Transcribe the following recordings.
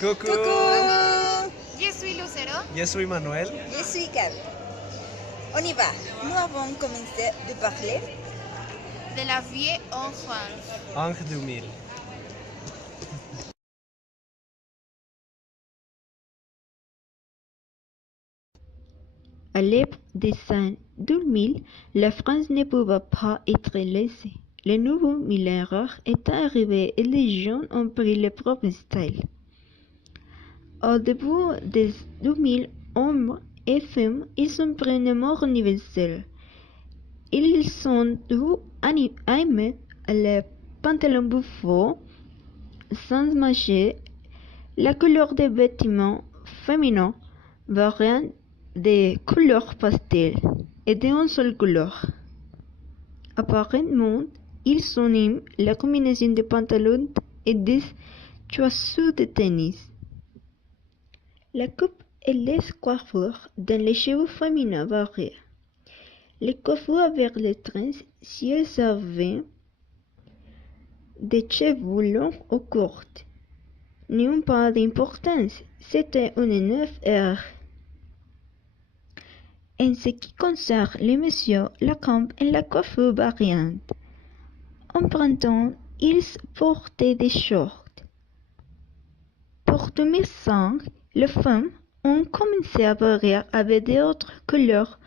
Coucou! Coucou! Je suis Lucero. Je suis Manuel. Je suis Gab. On y va. Nous avons commencé de parler. De la vie en France. Ange 2000. À l'époque des années 2000, la France ne pouvait pas être laissée. Le nouveau millénaire est arrivé et les jeunes ont pris le propre style. Au début des 2000, hommes et femmes, ils sont pleinement universels. Ils sont tous aimés les pantalons bouffants, sans mancher, la couleur des vêtements féminins variant des couleurs pastel et d'une seule couleur. Apparemment, ils aiment la combinaison des pantalons et des chaussures de tennis. La coupe et les coiffures dans les cheveux féminins varient. Les coiffures avec les trans, si elles avaient des cheveux longs ou courts, n'ont pas d'importance. C'était une neuve ère. En ce qui concerne les messieurs, la campe et la coiffure variante. En printemps, ils portaient des shorts. Pour 2005, les femmes ont commencé à varier avec d'autres couleurs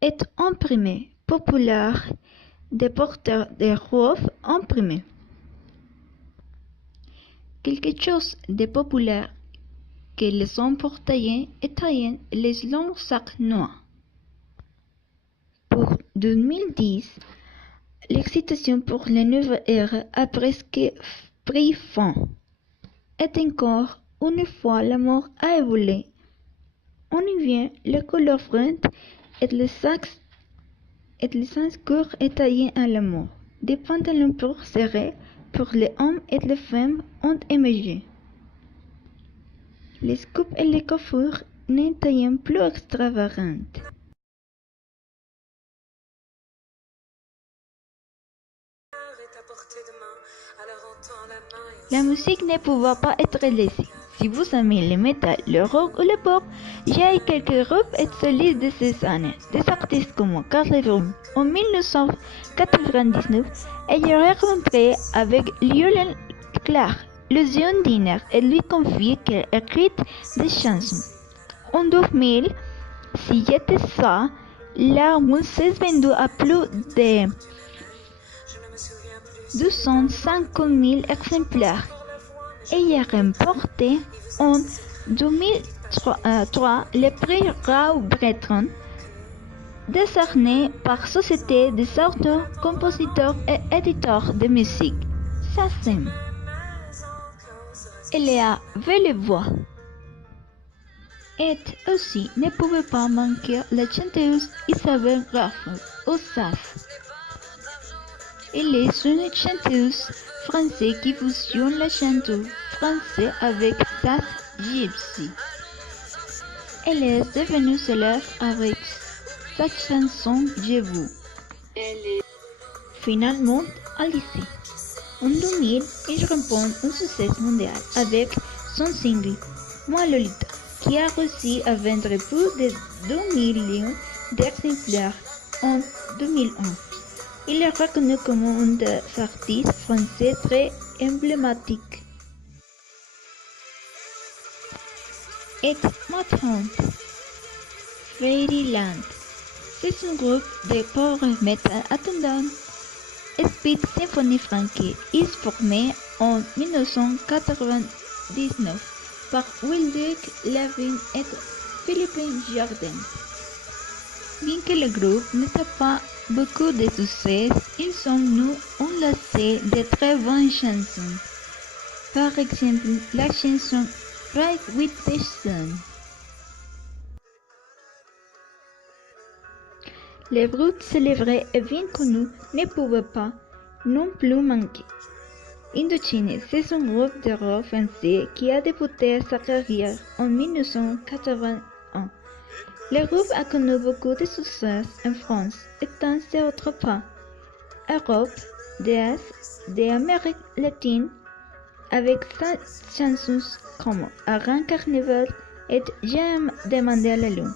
et imprimées populaires des porteurs de robes imprimées. Quelque chose de populaire que les hommes portaient étaient les longs sacs noirs. Pour 2010, l'excitation pour la nouvelle ère a presque pris fin. Et encore une fois, la mort a évolué. On y vient les couleurs frontes et les sacs courts et taillés à la mort. Des pantalons pour serrés pour les hommes et les femmes ont émergé. Les coupes et les coiffures n'étaient plus extravagantes. La musique ne pouvait pas être laissée. Si vous aimez le métal, le rock ou le pop, j'ai quelques groupes et solistes de ces années. Des artistes comme Carl Bruni. En 1999, elle a rencontré avec Lionel Clark, le jeune dîner, et lui confié qu'elle écrit des chansons. En 2000, si j'étais ça, l'album s'est vendu à plus de 250 000 exemplaires et a remporté en 2003 le prix Raoul Breton, décerné par Société des auteurs, compositeurs et éditeurs de musique, SACEM. Elle avait voix. Et aussi ne pouvait pas manquer la chanteuse Isabelle Raffin au SAS. Elle est une chanteuse française qui fusionne la chanteuse française avec SAS Gypsy. Elle est devenue célèbre avec sa chanson Je vous. Elle est finalement à lycée. En 2000, elle remporte un succès mondial avec son single Moi Lolita, qui a réussi à vendre plus de 2 millions d'exemplaires en 2001. Il est reconnu comme un des artistes français très emblématiques. Et maintenant, Fairyland, c'est un groupe de power metal attendant Speed Symphony Frankie, est formé en 1999 par Will Duke, Levin et Philippe Jordan. Bien que le groupe n'ait pas beaucoup de succès, ils ont nous enlacé de très bonnes chansons. Par exemple, la chanson Ride with the Sun. Les groupes célébrés et bien connus ne pouvaient pas non plus manquer. Indochine, c'est un groupe de rock français qui a débuté sa carrière en 1981. Le groupe a connu beaucoup de succès en France et dans d'autres pays, Europe, d'Est, d'Amérique latine, avec sa chansons comme Arran Carnival et J'aime demander à la lune.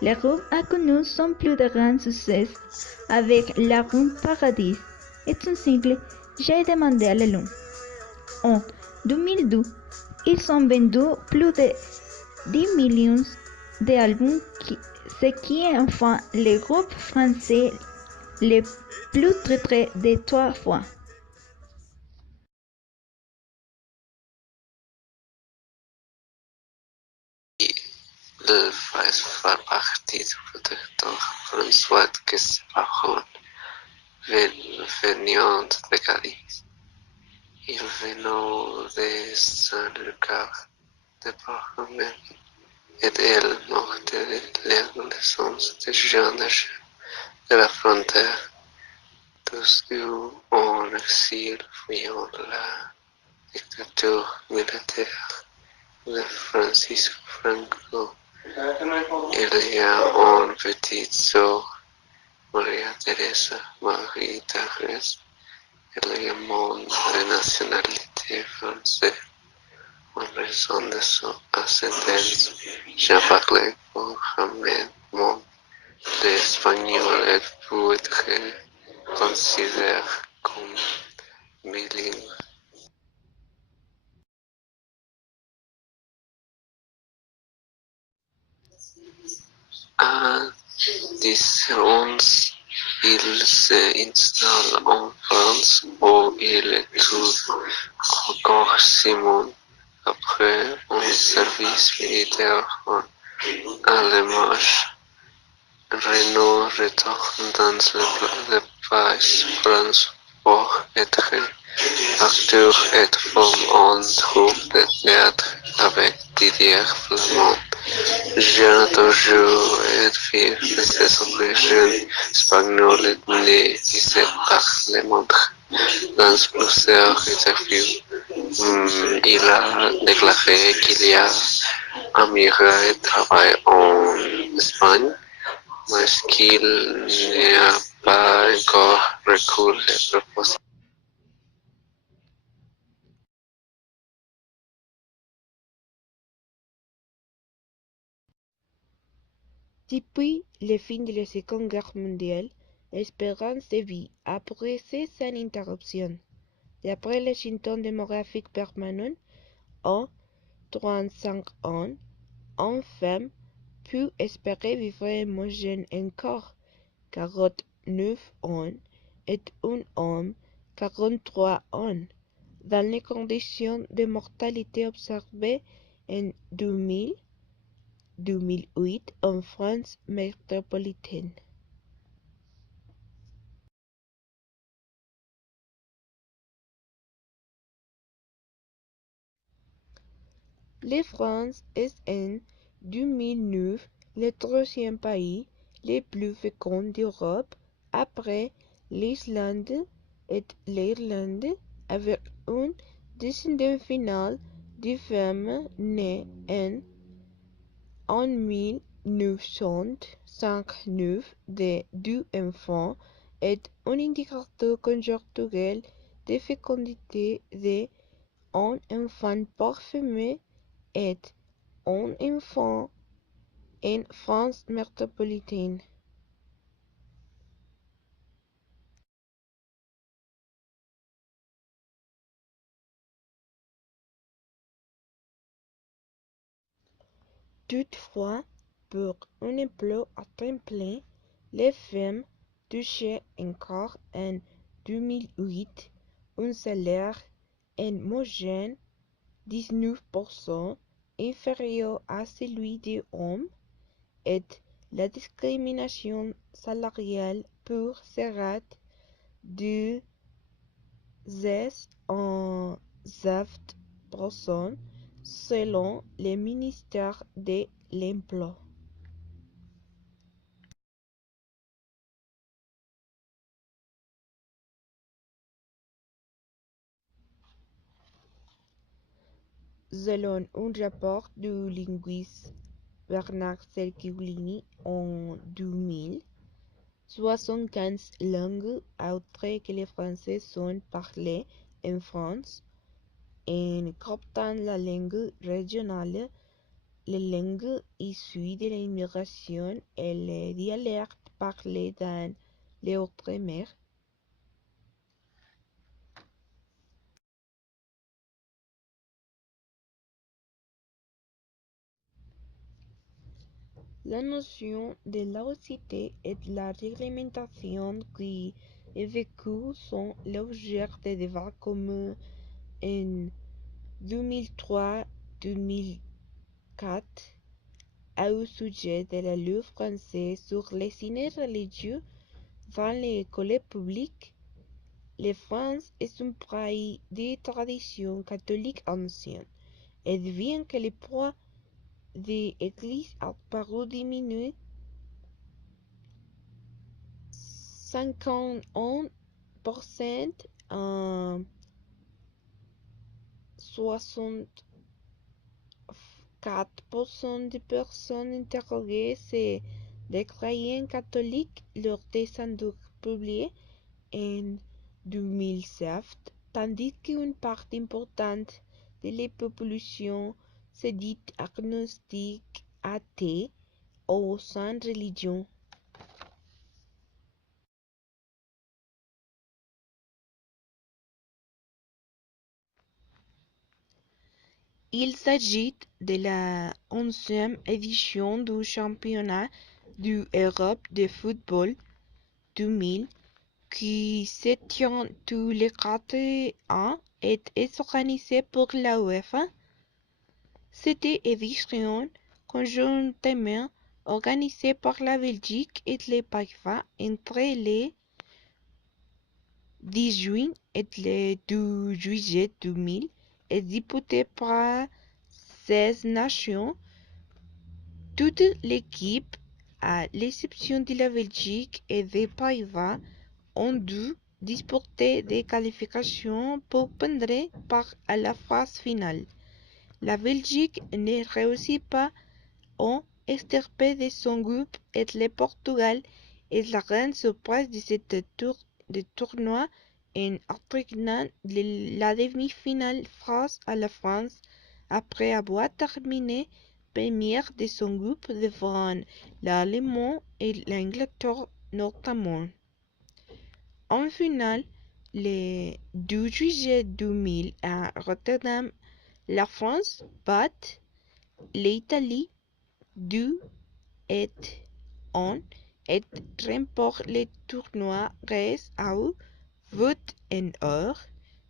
Le groupe a connu son plus grand succès avec La Ronde Paradis et son single J'ai demandé à la lune. En 2002, ils ont vendu plus de 10 millions d'albums, ce qui est enfin le groupe français le plus titré de 3 fois. Le fait partie du protecteur François Gasparon, venant de Cadiz. Il venait de Saint-Lucas, département, et elle mortait de l'adolescence de jeunes de la frontière, tous en exil fuyant la dictature militaire de Francisco Franco. Il y a une petite sœur, Maria Teresa Marie Thérèse. Elle est membre de nationalité française en raison de son ascendance. J'ai parlé couramment l'espagnol et peut être considéré comme bilingue. À 10-11, il s'installe en France où il étudie encore 6 mois. Après un service militaire en Allemagne, Renaud retourne dans le pays France pour être acteur et forme un troupe de théâtre avec Didier Flamand. Jean toujours est fier de ses origines espagnoles né ici par le monde. Dans plusieurs interviews, il a déclaré qu'il a amigré travaillé en Espagne, mais qu'il n'a pas encore recours à proposition. Depuis la fin de la Seconde Guerre mondiale, l'espérance de vie a progressé sans interruption. D'après l'Agence démographique permanente, en 35 ans, une femme peut espérer vivre en moyenne encore 49 ans et un homme 43 ans, dans les conditions de mortalité observées en 2008 en France métropolitaine. La France est en 2009 le troisième pays le plus fécond d'Europe après l'Islande et l'Irlande, avec une descendance finale de femmes nées en 1959 de 2 enfants et un indicateur conjoncturel de fécondité de un enfant par femme et un enfant en France métropolitaine. Toutefois, pour un emploi à temps plein, les femmes touchaient encore en 2008 un salaire en moyenne 19% inférieur à celui des hommes, et la discrimination salariale pour ces de 17% selon le ministère de l'Emploi. Selon un rapport du linguiste Bernard Cerchiolini en 2000, 75 langues autres que le français sont parlées en France, en captant la langue régionale, les langues issues de l'immigration et les dialectes parlés dans les outre-mer. La notion de laïcité et de la réglementation qui est vécue sont l'objet de débats communs en 2003-2004 au sujet de la loi française sur les signes religieux dans les écoles publiques. La France est un pays de tradition catholique ancienne, et bien que le poids de l'Église a paru diminuer, 51% en 64% de personnes interrogées se déclaraient catholiques lors des sondages publiés en 2007, tandis qu'une part importante de la population se dit agnostique, athée ou sans religion. Il s'agit de la 11e édition du championnat d'Europe de football 2000 qui se tient tous les 4 ans et est organisée par la UEFA. Cette édition, conjointement organisée par la Belgique et les Pays-Bas entre le 10 juin et le 2 juillet 2000, est disputée par 16 nations. Toute l'équipe, à l'exception de la Belgique et des Pays-Bas, ont dû disputer des qualifications pour prendre part à la phase finale. La Belgique ne réussit pas à extirper de son groupe et le Portugal est la grande surprise de ce tournoi en entraînant la demi-finale face à la France après avoir terminé première de son groupe devant l'Allemagne et l'Angleterre notamment. En finale, le 2 juillet 2000 à Rotterdam, la France bat l'Italie 2-1 et remporte le tournoi grâce au but en or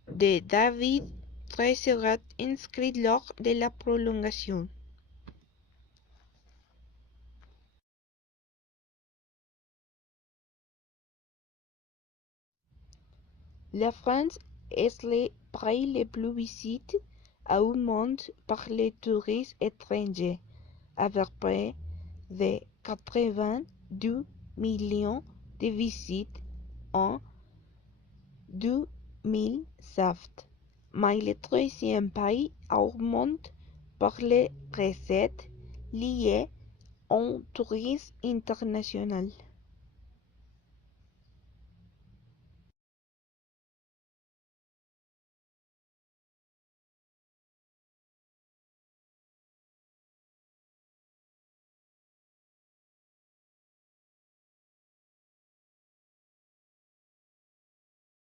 de David Trezeguet inscrit lors de la prolongation. La France est le pays le plus visité au monde par les touristes étrangers, avec près de 82 millions de visites en 2007, mais le troisième pays au monde par les recettes liées au tourisme international.